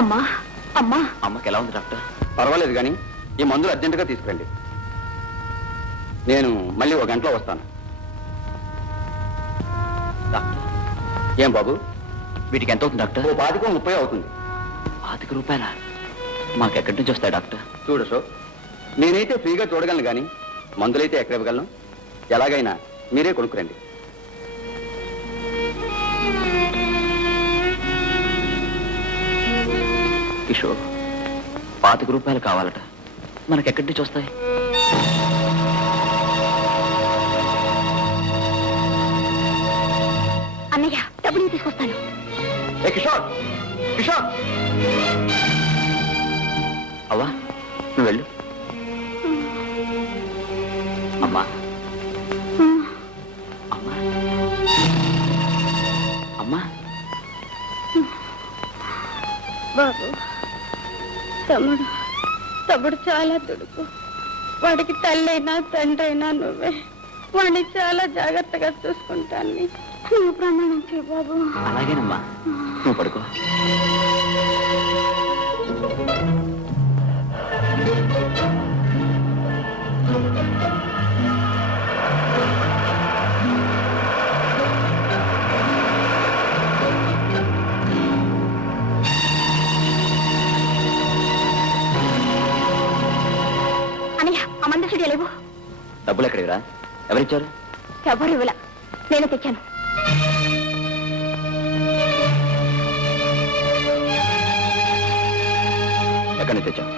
అమ్మా అమ్మా అమ్మకి ఎలా ఉంది డాక్టర్? పర్వాలేదు కానీ ఈ మందులు అర్జెంటుగా తీసుకురండి. నేను మళ్ళీ 1 గంటలో వస్తాను. డాక్టర్ ఏం బాబు, వీటికి ఎంత అవుతుంది డాక్టర్? 25-30 అవుతుంది. 25 రూపాయలా? మాకెక్కడి నుంచి వస్తాయి డాక్టర్? చూడు సో, నేనైతే ఫ్రీగా చూడగలను కానీ మందులైతే ఎక్కడ ఇవ్వగలను? ఎలాగైనా మీరే కొనుక్కురండి. కిషోర్, 25 రూపాయలు కావాలట. మనకెక్కడి నుంచి వస్తాయి? అన్నయ్య, డబ్బులు తీసుకొస్తాను. కిషోర్, కిషోర్! అవ్వా, నువ్వు వెళ్ళు. అమ్మా, అమ్మా, అమ్మా. బాబు, తమ్ముడు చాలా దుడుకు. వాడికి తల్లైనా తండ్రైనా నువ్వే. వాడిని చాలా జాగ్రత్తగా చూసుకుంటాను. నువ్వు ప్రమాణం చేయ బాబు. అలాగేనమ్మా, నువ్వు పడుకో. అన్నయ్య, ఆ మందు చెడు లేవు. డబ్బులు ఎక్కడికి రా? ఎవరిచ్చారు? ఎవరు ఇవ్వలా, నేను తెచ్చాను. ఎక్కడి నుంచి తెచ్చావు?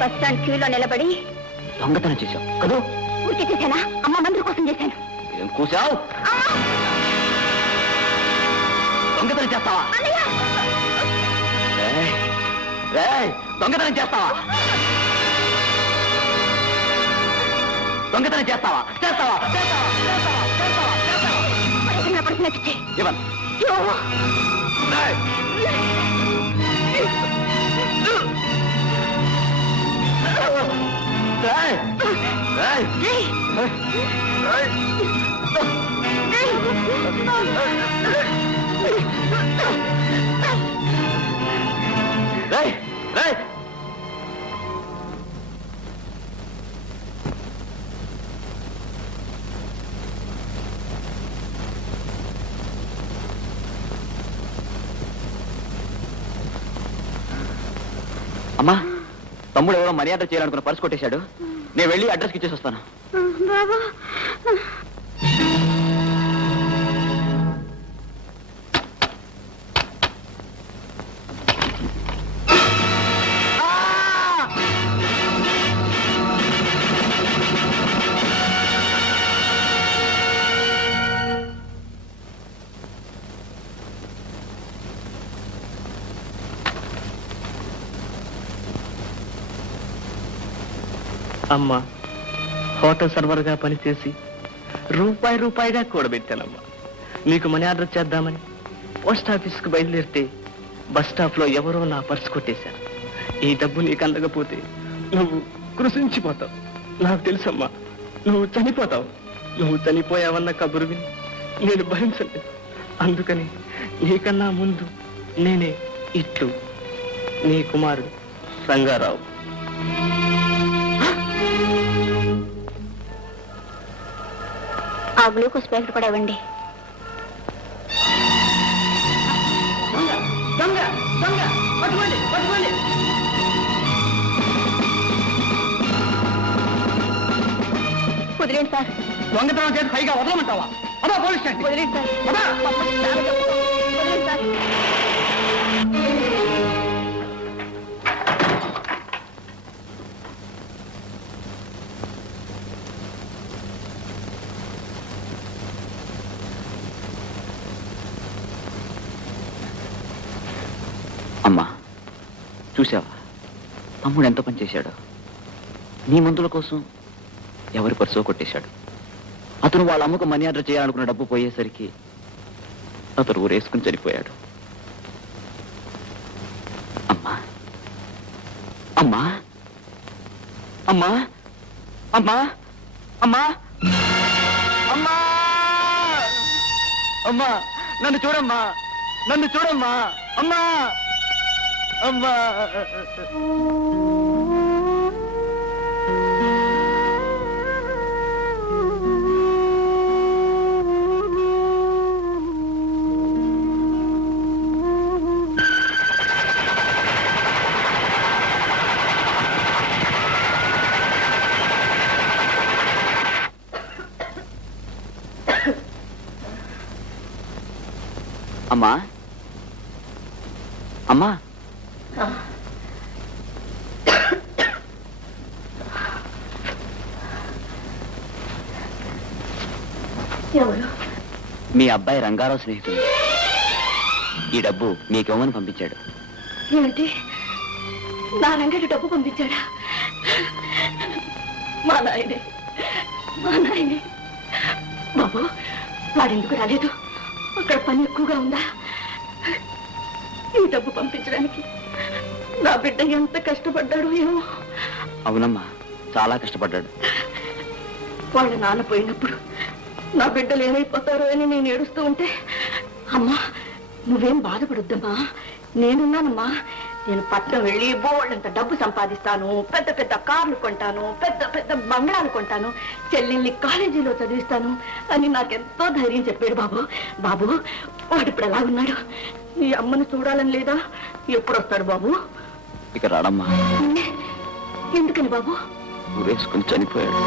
బస్ స్టాండ్ క్యూలో నిలబడి దొంగతనం చేశావు కదూ? ఊరికే చేశానా? అమ్మ మందుల కోసం చేశాను. ఏం కూసావు? దొంగతనం చేస్తావా? దొంగతనం చేస్తావా? దొంగతనం చేస్తావా? చేస్తావా? చేస్తావా? చేస్తావా? చేస్తావా? చేస్తావా? ఇవ్వను. అమ్మా, తమ్ముడు ఎవరో మనీ ఆర్డర్ చేయాలనుకున్న పర్స్ కొట్టేశాడు. నేను వెళ్ళి అడ్రస్కి ఇచ్చేసి వస్తాను. బాబా, అమ్మా, హోటల్ సర్వర్గా పనిచేసి రూపాయిగా కూడబెట్టానమ్మా. నీకు మనీ ఆర్డర్ చేద్దామని పోస్ట్ ఆఫీస్కి బయలుదేరితే బస్ స్టాప్లో ఎవరో నా పర్స్ కొట్టేశారు. ఈ డబ్బు నీకు అందకపోతే నువ్వు కృషించిపోతావు. నాకు తెలుసమ్మా, నువ్వు చనిపోతావు. నువ్వు చనిపోయావన్న కబురు విని నేను భరించలేదు. అందుకని నీకన్నా ముందు నేనే ఇట్లు నీ కుమారుడు రంగారావు. ఆ గ్లూకోజ్ ప్యాకెట్ కూడా ఇవ్వండి. వదిలేండి సార్. దొంగతనం చేసి పైగా వదలమంటావా? అదో పోలీస్ స్టేషన్. వదిలేండి సార్. వదిలేండి సార్. అమ్మా, చూసావా తమ్ముడు ఎంత పని చేశాడో? నీ మందుల కోసం ఎవరి పర్సో కొట్టేశాడు. అతను వాళ్ళ అమ్మకు మనీ ఆర్డర్ చేయాలనుకున్న డబ్బు పోయేసరికి అతను ఊరేసుకుని చనిపోయాడు. అమ్మా, అమ్మా, అమ్మా, అమ్మా, అమ్మా, అమ్మా, అమ్మా, నన్ను చూడమ్మా, నన్ను చూడమ్మా, అమ్మా, అమ్మా. అమ్మా అమ్మా ఎవరు? మీ అబ్బాయి రంగారావు స్నేహితుడు. ఈ డబ్బు మీకేమని పంపించాడు. ఏమిటి? నా రంగడి డబ్బు పంపించాడా? మా నాయనే బాబు, వాడెందుకు రాలేదు? అక్కడ పని ఎక్కువగా ఉందా? ఈ డబ్బు పంపించడానికి నా బిడ్డ ఎంత కష్టపడ్డాడు ఏమో. అవునమ్మా, చాలా కష్టపడ్డాడు. వాళ్ళ నాన్న పోయినప్పుడు నా బిడ్డలు ఏమైపోతారో అని నేను ఏడుస్తూ ఉంటే, అమ్మా నువ్వేం బాధపడొద్దమ్మా, నేనున్నానమ్మా. నేను పట్నం వెళ్ళి బోళ్ళంత డబ్బు సంపాదిస్తాను, పెద్ద పెద్ద కార్లు కొంటాను, పెద్ద పెద్ద బంగ్లాలు కొంటాను, చెల్లెల్ని కాలేజీలో చదివిస్తాను అని నాకెంతో ధైర్యం చెప్పాడు బాబు. బాబు వాడు ఇప్పుడు ఎలా ఉన్నాడు? ఈ అమ్మను చూడాలని లేదా? ఎప్పుడు వస్తాడు బాబు? ఇక రాడమ్మా. ఎందుకని బాబు? ఊరేసుకుని చనిపోయాడు.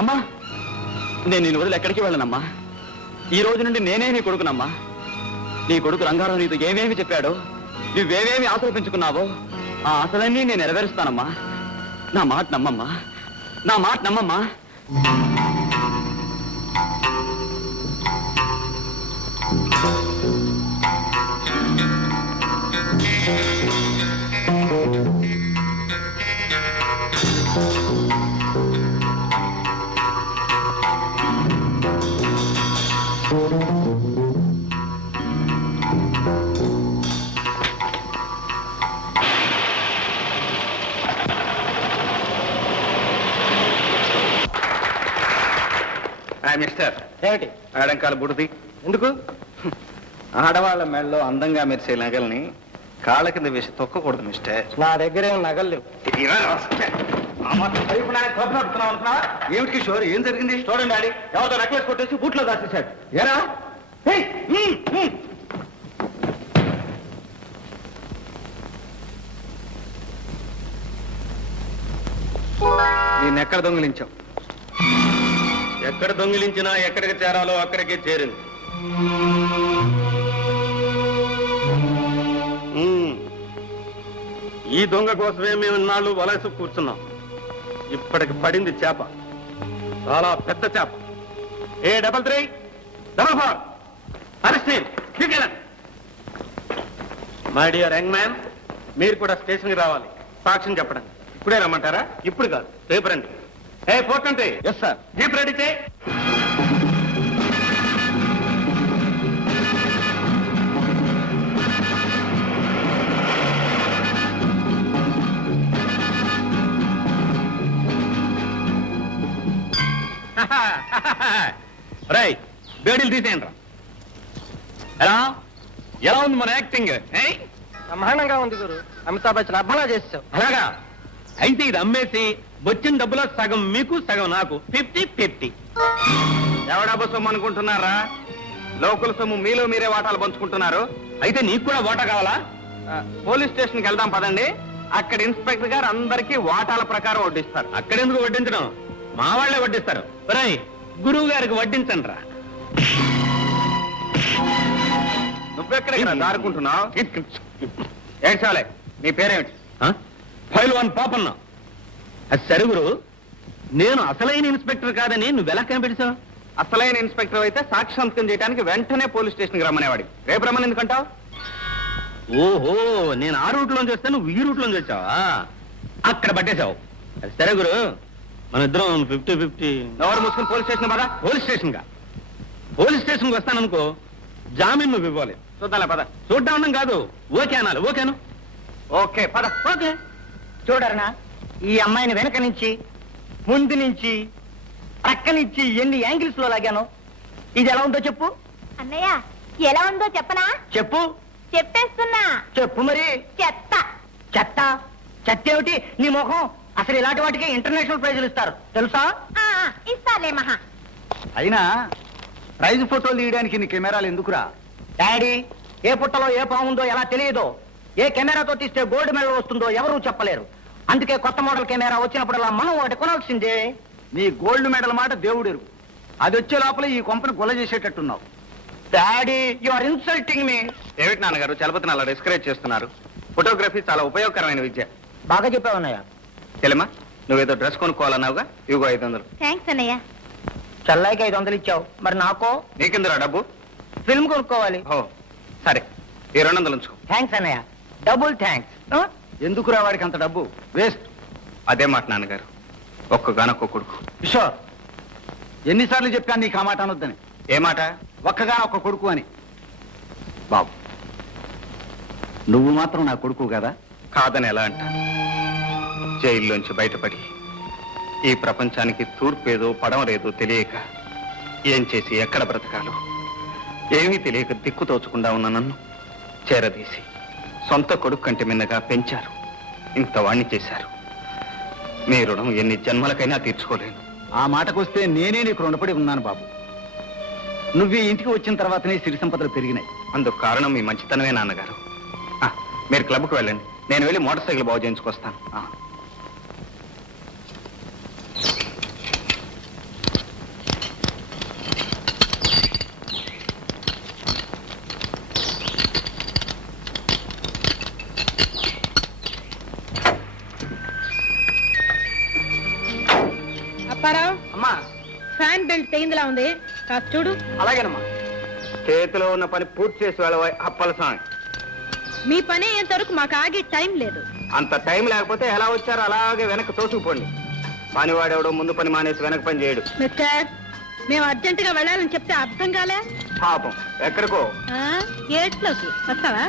అమ్మా, నేను నిన్ను వదిలి ఎక్కడికి వెళ్ళనమ్మా. ఈ రోజు నుండి నేనే నీ కొడుకునమ్మా. నీ కొడుకు రంగారావు నీతో ఏమేమి చెప్పాడో, నువ్వేమేమి ఆశలు పెంచుకున్నావో ఆ ఆశలన్నీ నేను నెరవేరుస్తానమ్మా. నా మాట నమ్మమ్మా, నా మాట నమ్మమ్మా. మిస్టర్, ఏమిటి ఆడంకాల బుడిది ఎందుకు? ఆడవాళ్ళ మెడలో అందంగా మెరిసే నగల్ని కాళ్ళ కింద వేసి తొక్కకూడదు మిస్టర్. నా దగ్గర ఏం నగలు లేవు. ఏమిటి కిషోర్, ఏం జరిగింది? చూడండి డాడీ, ఎవరితో నెక్లెస్ కొట్టేసి బూట్లో దాచేశాడు. ఏరా నేను ఎక్కడ దొంగిలించావు? ఎక్కడ దొంగిలించినా ఎక్కడికి చేరాలో అక్కడికే చేరింది. ఈ దొంగ కోసమే మేము ఇన్నాళ్ళు వలస కూర్చున్నాం. ఇప్పటికి పడింది చేప, చాలా పెద్ద చేప. A33 my dear young man, మీరు కూడా స్టేషన్కి రావాలి సాక్ష్యం చెప్పడానికి. ఇప్పుడే రమ్మంటారా? ఇప్పుడు కాదు, రేపు రండి. 420. Yes sir. జీప్ రెడీ చేయి. రై, బేడీలు తీసేయండి రా. ఎలా ఉంది మన యాక్టింగ్? బ్రహ్మాండంగా ఉంది గురు. అమితాబ్ బచ్చన్ అబ్బలా చేసావు. అలాగా అయితే ఇది అమ్మేసి వచ్చిన డబ్బులో సగం మీకు సగం నాకు, 50-50. ఎవడా సొమ్ము అనుకుంటున్నారా? లోకల్ సొమ్ము మీలో మీరే వాటాలు పంచుకుంటున్నారు. అయితే నీకు కూడా ఓటా కావాలా? పోలీస్ స్టేషన్కి వెళ్దాం పదండి. అక్కడ ఇన్స్పెక్టర్ గారు అందరికీ వాటాల ప్రకారం వడ్డిస్తారు. అక్కడెందుకు వడ్డించడం? మా వాళ్లే వడ్డిస్తారు. రై, గురువు గారికి వడ్డించండి రా. నువ్వెక్కడ దారుకుంటున్నావు? ఏడ్చాలే. నీ పేరేమిటి? ఫైల్వాన్ పాపన్న. అది సరే గురు, నేను అసలైన ఇన్స్పెక్టర్ కాదని నువ్వెలా కనిపెట్టావు? అసలైన ఇన్స్పెక్టర్ అయితే సాక్షి సంతకం చేయడానికి వెంటనే పోలీస్ స్టేషన్కి రమ్మనేవాడి. రేపు రమ్మని ఎందుకంటావు? ఓహో, నేను ఆ రూట్ లోంచి వస్తే నువ్వు ఈ రూట్ లోంచి వచ్చావా? అక్కడ పట్టేశావు. అది సరే గురు, మన ఇద్దరం 50-50. ఎవరు మూసుకుని పోలీస్ స్టేషన్ పదా. పోలీస్ స్టేషన్కి వస్తాననుకో, జామీన్ నువ్వు ఇవ్వాలి. చూద్దాలే పద. చూడ్డా కాదు, ఓకే అనాలి. ఓకేను? ఓకే పద. ఓకే. చూడరనా, ఈ అమ్మాయిని వెనక నుంచి, ముందు నుంచి, ప్రక్క నుంచి ఎన్ని యాంగిల్స్ లో లాగాను. ఇది ఎలా ఉందో చెప్పు. అన్నయ్య ఎలా ఉందో చెప్పనా? చెప్పు. చెప్పేస్తున్నా. చెప్పు మరి. చెత్త. చెత్త? చెత్త ఏమిటి నీ ముఖం? అసలు ఇలాంటి వాటికి ఇంటర్నేషనల్ ప్రైజులు ఇస్తారు తెలుసా? ఇస్తాలే మహా. అయినా ప్రైజ్ ఫోటోలు తీయడానికి నీ కెమెరాలు ఎందుకురా? డాడీ, ఏ పుట్టలో ఏ పాము ఉందో ఎలా తెలియదో, ఏ కెమెరాతో తీస్తే గోల్డ్ మెడల్ వస్తుందో ఎవరూ చెప్పలేరు. అందుకే కొత్త మోడల్ కెమెరా వచ్చినప్పుడల్లా మనం ఒకటి కొనాల్సిందే. నీ గోల్డ్ మెడల్ మాట దేవుడెరు. అది వచ్చే లోపల ఈ కొంపను గొల్ల చేసేటట్టున్నావు. Daddy, you are insulting me. ఏమిటి నాన్నగారు చలపతిని అలా డిస్కరేజ్ చేస్తున్నారు? ఫోటోగ్రఫీ చాలా ఉపయోగకరమైన విద్య. బాగా చెప్పావన్నయ్య. తెలియమా, నువ్వేదో డ్రెస్ కొనుక్కోవాలన్నావుగా, ఇవిగో 500. థ్యాంక్స్ అన్నయ్య. చల్లాయికి 500 ఇచ్చావు, మరి నాకో? నీకెందురా డబ్బు? ఫిల్మ్ కొనుక్కోవాలి. ఓ సరే, ఈ 200 ఉంచుకో. థ్యాంక్స్ అన్నయ్య, డబుల్ థ్యాంక్స్. ఎందుకురా వాడికి అంత డబ్బు? వేస్ట్. అదే మాట నాన్నగారు, ఒక్కగానొక్క కొడుకు. కిషోర్, ఎన్నిసార్లు చెప్పాను నీకు ఆ మాట అనొద్దని? ఏ మాట? ఒక్కగానొక్క కొడుకు అని. బాబు, నువ్వు మాత్రం నా కొడుకు కదా? కాదని ఎలా అంటాను? జైల్లోంచి బయటపడి ఈ ప్రపంచానికి తూర్పేదో పడవలేదో తెలియక ఏం చేసి ఎక్కడ బ్రతకాలో ఏమీ తెలియక దిక్కు తోచకుండా ఉన్న నన్ను చేరదీసి సొంత కొడుకు కంటే మిన్నగా పెంచారు, ఇంత వాణ్ణి చేశారు. మీ రుణం ఎన్ని జన్మలకైనా తీర్చుకోలేను. ఆ మాటకొస్తే నేనే నీకు రుణపడి ఉన్నాను బాబు. నువ్వు ఈ ఇంటికి వచ్చిన తర్వాతనే సిరి సంపదలు పెరిగినాయి. అందుకు కారణం మీ మంచితనమే నాన్నగారు. మీరు క్లబ్కు వెళ్ళండి, నేను వెళ్ళి మోటార్ సైకిల్ బాగు చేయించుకొస్తాను. అప్పారావు, అమ్మా. ఫ్యాన్ బెల్ట్ తెగిందిలా ఉంది, కాస్త చూడు. అలాగేనమ్మా. చేతిలో ఉన్న పని పూర్తి చేసి వెళ్ళబోయ్ అప్పల స్వామి. మీ పని అయ్యేంత వరకు మాకు ఆగే టైం లేదు. అంత టైం లేకపోతే ఎలా వచ్చారో అలాగే వెనక్కి తోసుకుపోండి. పనివాడెవడో ముందు పని మానేసి వెనక పని చేయడు. మిస్టర్, మేము అర్జెంట్ గా వెళ్ళాలని చెప్తే అర్థం కాలే. పాపం, ఎక్కడికో ఏట్లోకి వస్తావా?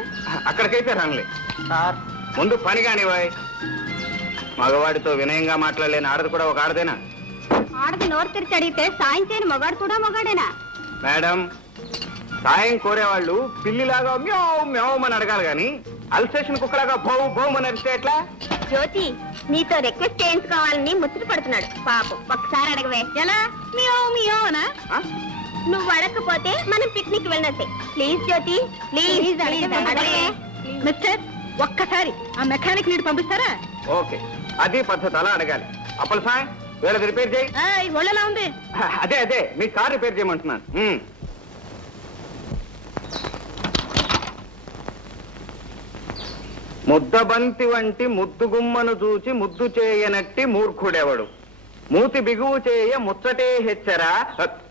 అక్కడికైతే రంగులే. ముందు పని కానివాయ్. మగవాడితో వినయంగా మాట్లాడలేని ఆడది కూడా ఒక ఆడదేనా? ఆడది నోరు తెరిచి అడిగితే సాయం చేయని మగాడు కూడా మగాడేనా? మేడం, సాయం కోరేవాళ్ళు పిల్లిలాగా మ్యావ్ మ్యావ్ అని అడగాలి గాని అల్సేషన్ కుక్కలాగా భౌ భౌమని అరిస్తే ఎట్లా? జ్యోతి, నీతో రిక్వెస్ట్ చేయించుకోవాలని ముచ్చట పడుతున్నాడు. పాపం, ఒక్కసారి అడగవే. ఎలా? మియో మియోనా? నువ్వు అడగకపోతే మనం పిక్నిక్ వెళ్ళినట్టే. ప్లీజ్ జ్యోతి, ప్లీజ్ అడగవే. మిస్టర్, ఒక్కసారి ఆ మెకానిక్ నీడు పంపిస్తారా? ఓకే, అది పద్ధతి, అలా అడగాలి. అప్పల సాయం వీళ్ళది రిపేర్ చేయి. ఒళ్ళలా ఉంది. అదే అదే మీ కార్ రిపేర్ చేయమంటున్నాను. ముద్దబంతి వంటి ముద్దుగుమ్మను చూచి ముద్దు చేయనట్టి మూర్ఖుడెవడు, మూతి బిగువు చేయ ముచ్చటే హెచ్చరా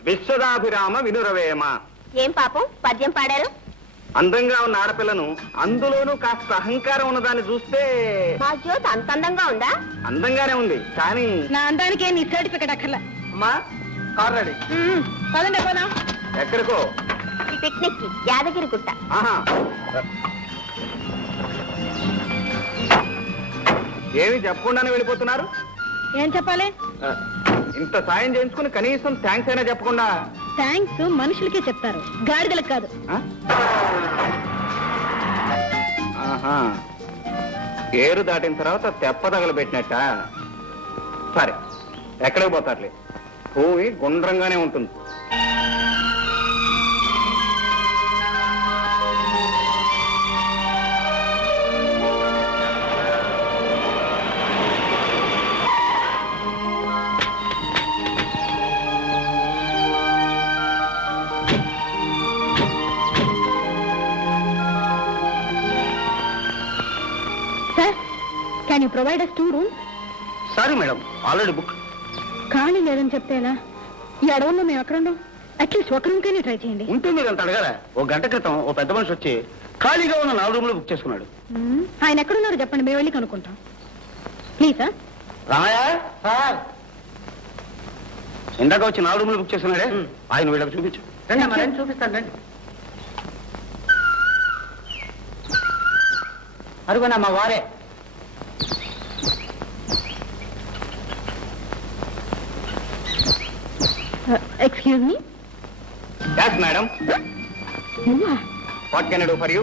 విశ్వదాభిరామ వినురవేమ. ఏం పాపం పద్యం పాడారు? అందంగా ఉన్న ఆడపిల్లను, అందులోనూ కాస్త అహంకారం ఉన్నదాన్ని చూస్తే. మా జ్యోతి అంత అందంగా ఉందా? అందంగానే ఉంది, కానీ నా అందానికి నీ సర్టిఫికెట్ అక్కర్లా. అమ్మా, కార్ రెడీ. పదండి పోదాం. ఎక్కడికో? పిక్నిక్ కి, యాదగిరి గుట్ట. ఆహా, ఏమి చెప్పకుండానే వెళ్ళిపోతున్నారు? ఏం చెప్పాలి? ఇంత సాయం చేయించుకుని కనీసం థ్యాంక్స్ అయినా చెప్పకుండా. థ్యాంక్స్ మనుషులకే చెప్తారు, గాడిదలకు కాదు. ఆహా, ఏరు దాటిన తర్వాత తెప్ప తగలబెట్టినట్ట. సరే, ఎక్కడికి పోతారులే, భూమి గుండ్రంగానే ఉంటుంది. Can you provide us 2 rooms? Sorry madam, already book. ఖాళీ లేదని చెప్తేలా? ఈ అడవుల్లో మేము ఎక్కడ ఉండం? అట్లీస్ట్ ఒక రూమ్ కైనా ట్రై చేయండి. ఉంటే మీరు అంత అడగాల. ఓ గంట క్రితం ఓ పెద్ద మనిషి వచ్చి ఖాళీగా ఉన్న 4 రూమ్లు బుక్ చేసుకున్నాడు. ఆయన ఎక్కడున్నారో చెప్పండి, మేము వెళ్ళి కనుక్కుంటాం. ప్లీజ్. రామయ్య సార్, ఇందాక వచ్చి 4 రూమ్లు బుక్ చేసుకున్నాడే, ఆయన వీళ్ళకి చూపించు. చూపిస్తాను రండి. అరుగునా మా వారే. Excuse me. Yes, madam. What can I do for you?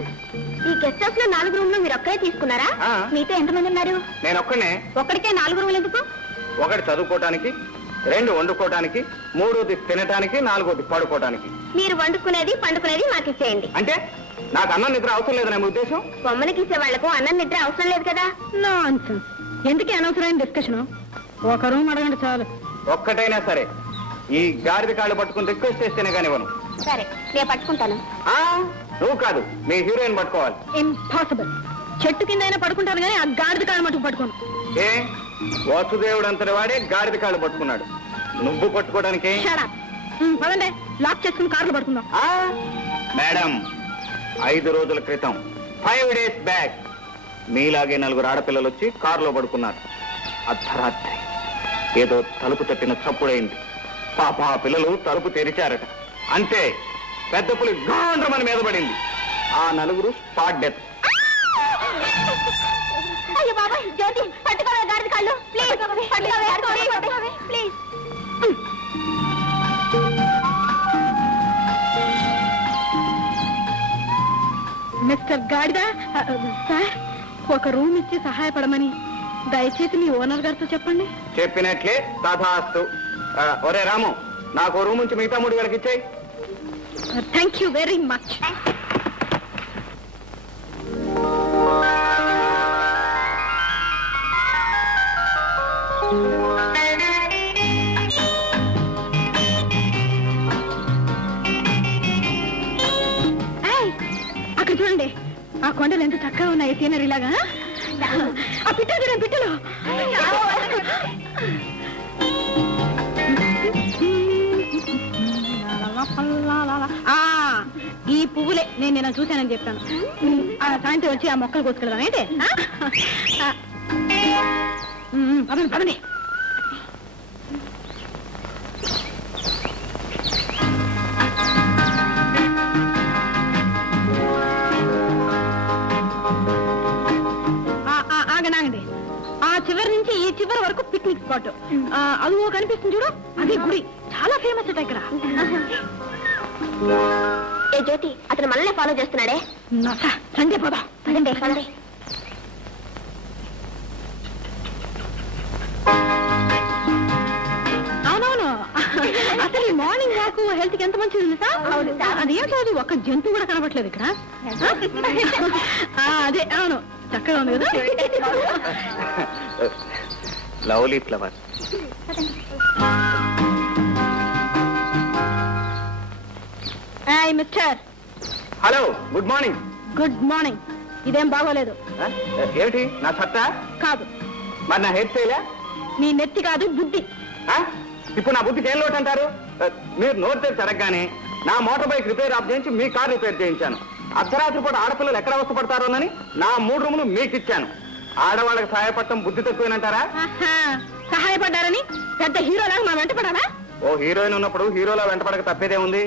ఈ గెస్ట్ హౌస్ లో 4 రూమ్లు మీరు ఒక్కరే తీసుకున్నారా? ఆ. మీతో ఎంతమంది ఉన్నారు? నేను ఒక్కనే. ఒక్కడికే 4 రూమ్లు ఎందుకు? 1 చదువుకోవటానికి, 2 వండుకోవటానికి, 3 తినటానికి, 4 పడుకోవటానికి. మీరు వండుకునేది పండుకునేది మాకు ఇచ్చేయండి. అంటే నాకు అన్నం నిద్ర అవసరం లేదని మీ ఉద్దేశం? బొమ్మలకి ఇచ్చే వాళ్లకు అన్నం నిద్ర అవసరం లేదు కదా. ఎందుకే అనవసరమైన డిస్కషన్? ఒక రూమ్ అడగండి చాలు. ఒక్కటైనా సరే ఈ గాడిద కాళ్ళు పట్టుకుని రిక్వెస్ట్ చేస్తేనే కానివ్వను. సరే నేను పట్టుకుంటాను. నువ్వు కాదు, మీ హీరోయిన్ పట్టుకోవాలి. ఇంపాసిబుల్. చెట్టు కింద అయినా పడుకుంటాను కానీ ఆ గాడిద కాళ్ళు మటుకు పట్టుకోను. ఏ వాసుదేవుడు అంతటి వాడే గాడిద కాళ్ళు పట్టుకున్నాడు, నువ్వు పట్టుకోవడానికి? పదండి, లాక్ చేసుకుని కార్లు పడుకుందాం. మేడం, 5 రోజుల క్రితం 5 days బ్యాక్ మీలాగే 4 ఆడపిల్లలు వచ్చి కారులో పడుకున్నారు. అర్ధరాత్రి ఏదో తలుపు తట్టిన చప్పుడైంది. పాప ఆ పిల్లలు తలుపు తెరిచారట. అంతే, పెద్ద పులి గాండ్రమని మీద పడింది. ఆ 4 స్పాట్ డెత్. అయ్యో బాబా, జ్యోతి పట్టుకోవే గాడిద కాళ్ళు ప్లీజ్. పట్టుకోవే ప్లీజ్. మిస్టర్ గాడిద సార్, ఒక రూమ్ ఇచ్చి సహాయపడమని దయచేసి మీ ఓనర్ గారితో చెప్పండి. చెప్పినట్లే తథాస్తు. ఒరే రాము, నాకు రూమ్ నుంచి మిగతా 3 వేలకి ఇచ్చేయి. Thank you very much. అక్కడ చూడండి, ఆ కొండలు ఎంత చక్కగా ఉన్నాయి సీనరీ లాగా. ఆ పిట్టలు చూడండి, పిట్టలు. ఈ పువ్వులే నేను చూశానని చెప్పాను. సాయంత్రం వచ్చి ఆ మొక్కలు కోసుకెళ్దాం ఏంటి? పదండి పదండి. ఆగండి, ఆ చివరి నుంచి ఈ చివరి వరకు పిక్నిక్ స్పాట్. అది కనిపిస్తుంది చూడు, అదే గుడి, చాలా ఫేమస్ అట ఇక్కడ. ఏ జ్యోతి, అతను మనల్ని ఫాలో చేస్తున్నాడే. సండే పోదా. పదండి పదండి. అవునవును, అసలు ఈ మార్నింగ్ వాక్ హెల్త్ కి ఎంత మంచిది తెలుసా? అదేం కాదు, ఒక్క జంతువు కూడా కనబట్లేదు ఇక్కడ. అదే అవును, చక్కగా ఉంది కదా. Lovely flower. Hi mister. Hello, good morning. Good morning. ఇదేం బాగోలేదు. ఏమిటి నా సత్తా? కాదు. మరి నా హెయిర్ స్టైలా? నీ నెత్తి కాదు, బుద్ధి. ఇప్పుడు నా బుద్ధికి ఏం లోటు అంటారు? మీరు నోట్ తెరి జరగగానే నా మోటార్ బైక్ రిపేర్ ఆఫ్ చేయించి మీ కార్ రిపేర్ చేయించాను. అర్ధరాత్రి పూట ఆడపిల్లలు ఎక్కడ అవస్థపడతారోనని నా 3 రూములు మీకు ఇచ్చాను. ఆడవాళ్ళకి సహాయపడటం బుద్ధి తక్కువేనంటారా? సహాయపడ్డారని పెద్ద హీరోలాగా మా వెంట పడాలా? ఓ హీరోయిన్ ఉన్నప్పుడు హీరోలా వెంటపడక తప్పేదే ఉంది.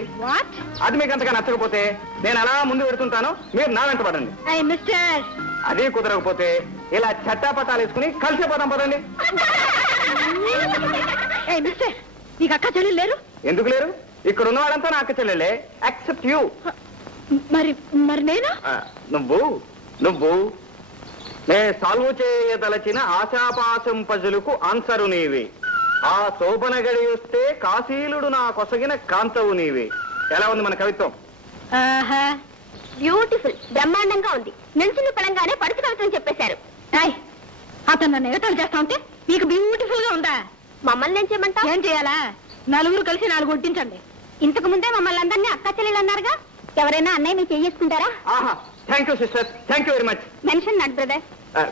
అది మీకు అంతగా నచ్చకపోతే నేను అలా ముందు పెడుతుంటాను, మీరు నా వెంట పడండి. మిస్టర్, అదే కుదరకపోతే ఇలా చట్టాపట్టాలు వేసుకుని కలిసిపోతాం పదండి. మిస్టర్, నీకు అక్క చెల్లెలు లేరు? ఎందుకు లేరు? ఇక్కడ ఉన్న వాళ్ళంతా నా అక్క చెల్లెలే, యాక్సెప్ట్ యూ. మరి మరి నేను? నువ్వు నే సాల్వ్ చేయదలచిన ఆశాపాశం పజులకు ఆన్సరు నీవే. ఆ శోభన గడి వస్తే కాశీలుడు నా కొసగిన కాంతవు నీవే. ఎలా ఉంది మన కవిత్వం? బ్యూటిఫుల్, బ్రహ్మాండంగా ఉంది. నిల్చుని పడంగానే పడుచు కవిత్వం చెప్పేశారు. అతను నన్ను ఎగతాళి చేస్తా ఉంటే మీకు బ్యూటిఫుల్ గా ఉందా? మమ్మల్ని ఏం చేయమంటా? ఏం చేయాలా? 4 కలిసి 4 కొట్టించండి. ఇంతకు ముందే మమ్మల్ని అందరినీ అక్క చెల్లెలు అన్నారుగా, ఎవరైనా అన్నయ్య మీరు చేసుకుంటారా? Thank you sister, thank you very much. Mention not brother.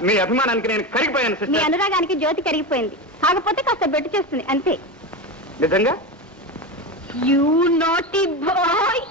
మీ అభిమానానికి నేను కరిగిపోయాను మీ సిస్టర్. అనురాగానికి జ్యోతి కరిగిపోయింది, కాకపోతే కాస్త బెట్టు చేస్తుంది అంతే. నిజంగా? You naughty boy.